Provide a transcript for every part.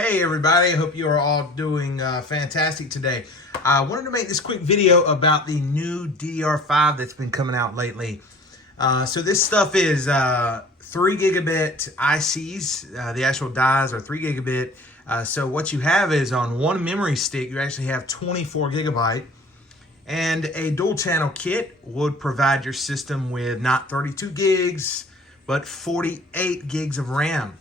Hey everybody, I hope you are all doing fantastic today. I wanted to make this quick video about the new DDR5 that's been coming out lately. So this stuff is 3 gigabit ICs. The actual dies are 3 gigabit. So what you have is on one memory stick, you actually have 24 gigabyte. And a dual channel kit would provide your system with not 32 gigs, but 48 gigs of RAM.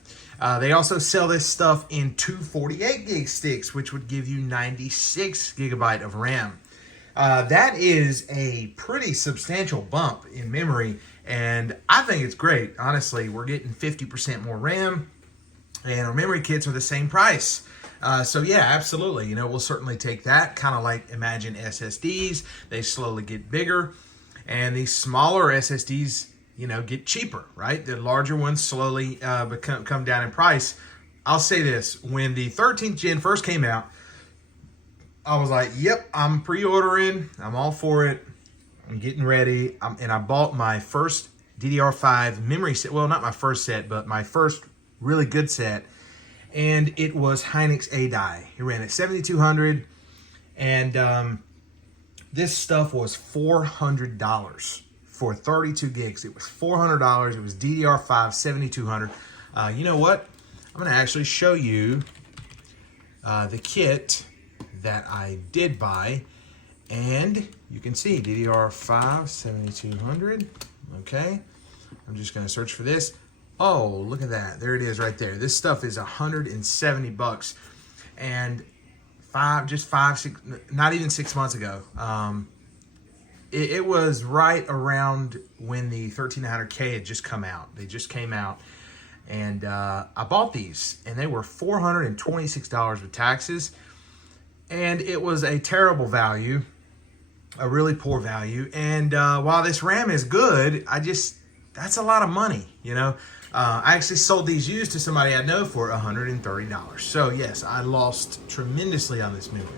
They also sell this stuff in two 48 gig sticks, which would give you 96 gigabyte of RAM. That is a pretty substantial bump in memory, and I think it's great. Honestly, we're getting 50% more RAM, and our memory kits are the same price. So yeah, absolutely. We'll certainly take that. Kind of like imagine SSDs. They slowly get bigger, and these smaller SSDs get cheaper, right? The larger ones slowly come down in price. I'll say this, when the 13th gen first came out, I was like, yep, I'm pre-ordering, I'm all for it, I'm getting ready, and I bought my first DDR5 memory set, well, not my first set, but my first really good set, and it was Hynix A die. It ran at 7200, and this stuff was $400. For 32 gigs. It was $400. It was DDR5 7200. You know what? I'm going to actually show you the kit that I did buy. And you can see DDR5 7200. Okay. I'm just going to search for this. Oh, look at that. There it is right there. This stuff is 170 bucks. And not even 6 months ago. It was right around when the 1300K had just come out. They just came out, and I bought these, and they were $426 with taxes, and it was a terrible value, a really poor value. And while this RAM is good, that's a lot of money, I actually sold these used to somebody I know for $130. So yes, I lost tremendously on this memory,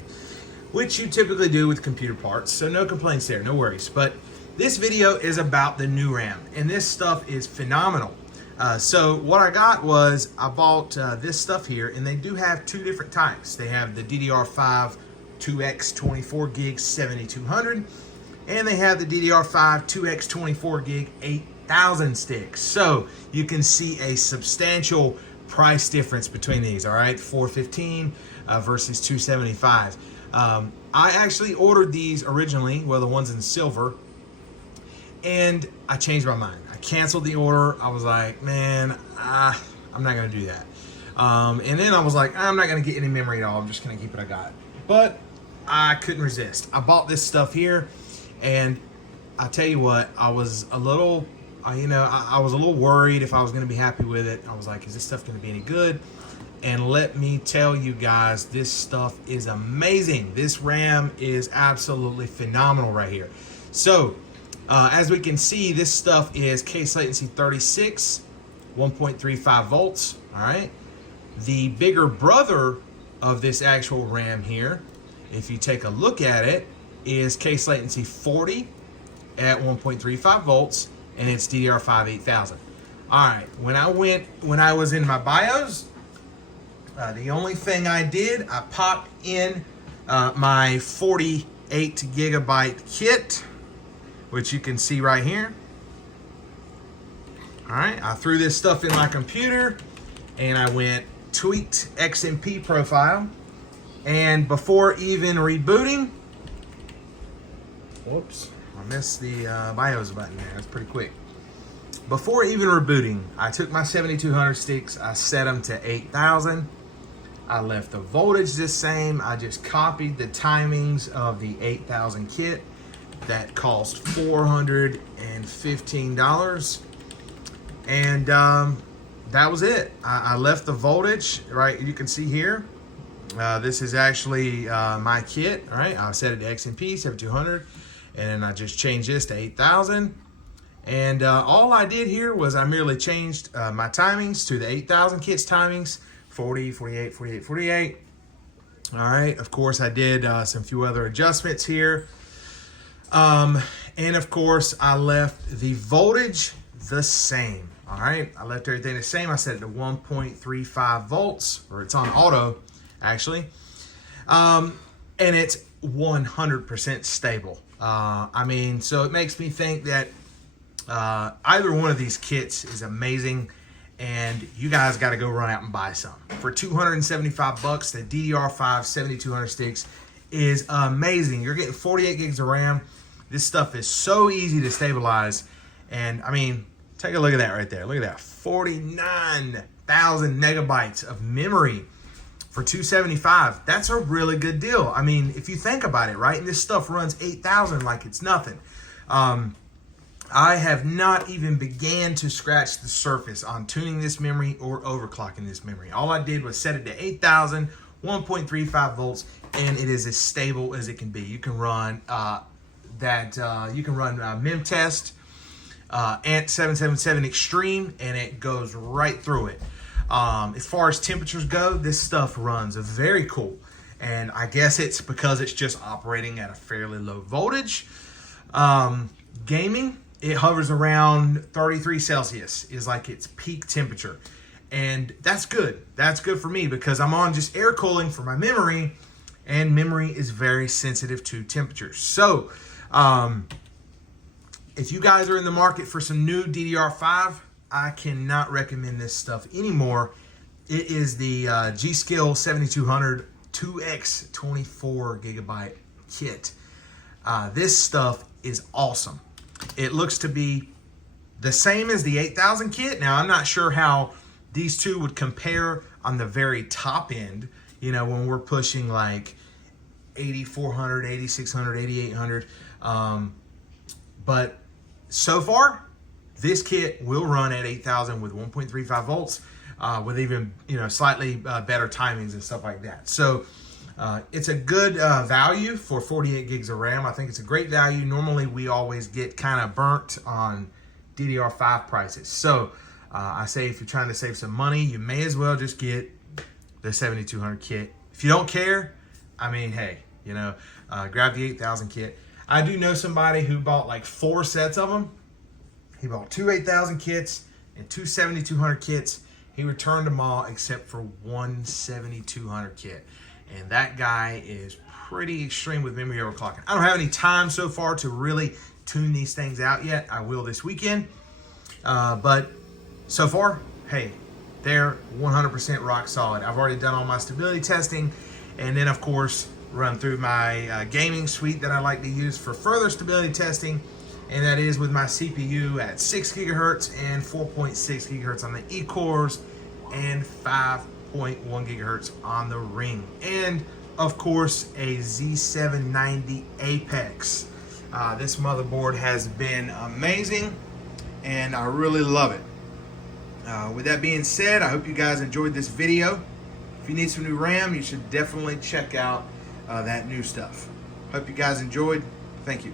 which you typically do with computer parts, so no complaints there, no worries. But this video is about the new RAM, and this stuff is phenomenal. So what I got was, I bought this stuff here, and they do have two different types. They have the DDR5 2x24GB 7200, and they have the DDR5 2x24GB 8000 sticks. So you can see a substantial price difference between these, all right? $415 versus $275. I actually ordered these originally, well, the ones in silver, and I changed my mind. I canceled the order. I was like, man, I'm not going to do that. And then I was like, I'm not going to get any memory at all. I'm just going to keep what I got. But I couldn't resist. I bought this stuff here, and I tell you what, I was a little, I was a little worried if I was going to be happy with it. I was like, is this stuff going to be any good? And let me tell you guys, this stuff is amazing. This RAM is absolutely phenomenal right here. So, as we can see, this stuff is case latency 36, 1.35 volts, all right? The bigger brother of this actual RAM here, if you take a look at it, is case latency 40 at 1.35 volts, and it's DDR5 8000. All right, when I was in my BIOS, the only thing I did, I popped in my 48 gigabyte kit, which you can see right here. All right, I threw this stuff in my computer, and I went tweaked XMP profile, and before even rebooting, whoops, I missed the BIOS button there. That's pretty quick. Before even rebooting, I took my 7200 sticks, I set them to 8000. I left the voltage the same. I just copied the timings of the 8000 kit that cost $415. And that was it. I left the voltage, right? You can see here. This is actually my kit, right? I set it to XMP 7200, and then I just changed this to 8000. And all I did here was I merely changed my timings to the 8000 kit's timings. 40, 48, 48, 48. All right, of course I did some few other adjustments here. And of course I left the voltage the same. All right, I left everything the same. I set it to 1.35 volts, or it's on auto, actually. And it's 100% stable. I mean, so it makes me think that either one of these kits is amazing, and you guys got to go run out and buy some. For $275, the DDR5 7200 sticks is amazing. You're getting 48 gigs of RAM. This stuff is so easy to stabilize, and I mean, take a look at that right there. Look at that, 49,000 megabytes of memory for $275. That's a really good deal. I mean, if you think about it, right? And this stuff runs 8,000 like it's nothing. I have not even began to scratch the surface on tuning this memory or overclocking this memory. All I did was set it to 8,000, 1.35 volts, and it is as stable as it can be. You can run MemTest, ANT777 Extreme, and it goes right through it. As far as temperatures go, this stuff runs very cool. And I guess it's because it's just operating at a fairly low voltage. Gaming, it hovers around 33 Celsius is like its peak temperature. And that's good. That's good for me because I'm on just air cooling for my memory, and memory is very sensitive to temperatures. So, if you guys are in the market for some new DDR5, I cannot recommend this stuff anymore. It is the G.Skill 7200 2x24GB kit. This stuff is awesome. It looks to be the same as the 8000 kit. Now, I'm not sure how these two would compare on the very top end, you know, when we're pushing like 8400, 8600, 8800. But so far, this kit will run at 8,000 with 1.35 volts, with even, you know, slightly better timings and stuff like that. So it's a good value for 48 gigs of RAM. I think it's a great value. Normally, we always get kind of burnt on DDR5 prices. So I say if you're trying to save some money, you may as well just get the 7200 kit. If you don't care, I mean, hey, you know, grab the 8000 kit. I do know somebody who bought like 4 sets of them. He bought 2 8000 kits and 2 7200 kits. He returned them all except for one 7200 kit. And that guy is pretty extreme with memory overclocking. I don't have any time so far to really tune these things out yet. I will this weekend. But so far, hey, they're 100% rock solid. I've already done all my stability testing. And then, of course, run through my gaming suite that I like to use for further stability testing. And that is with my CPU at 6 gigahertz and 4.6 gigahertz on the E-cores and 5.1 gigahertz on the ring. And of course, a Z790 Apex. This motherboard has been amazing and I really love it. With that being said, I hope you guys enjoyed this video. If you need some new RAM, you should definitely check out that new stuff. Hope you guys enjoyed. Thank you.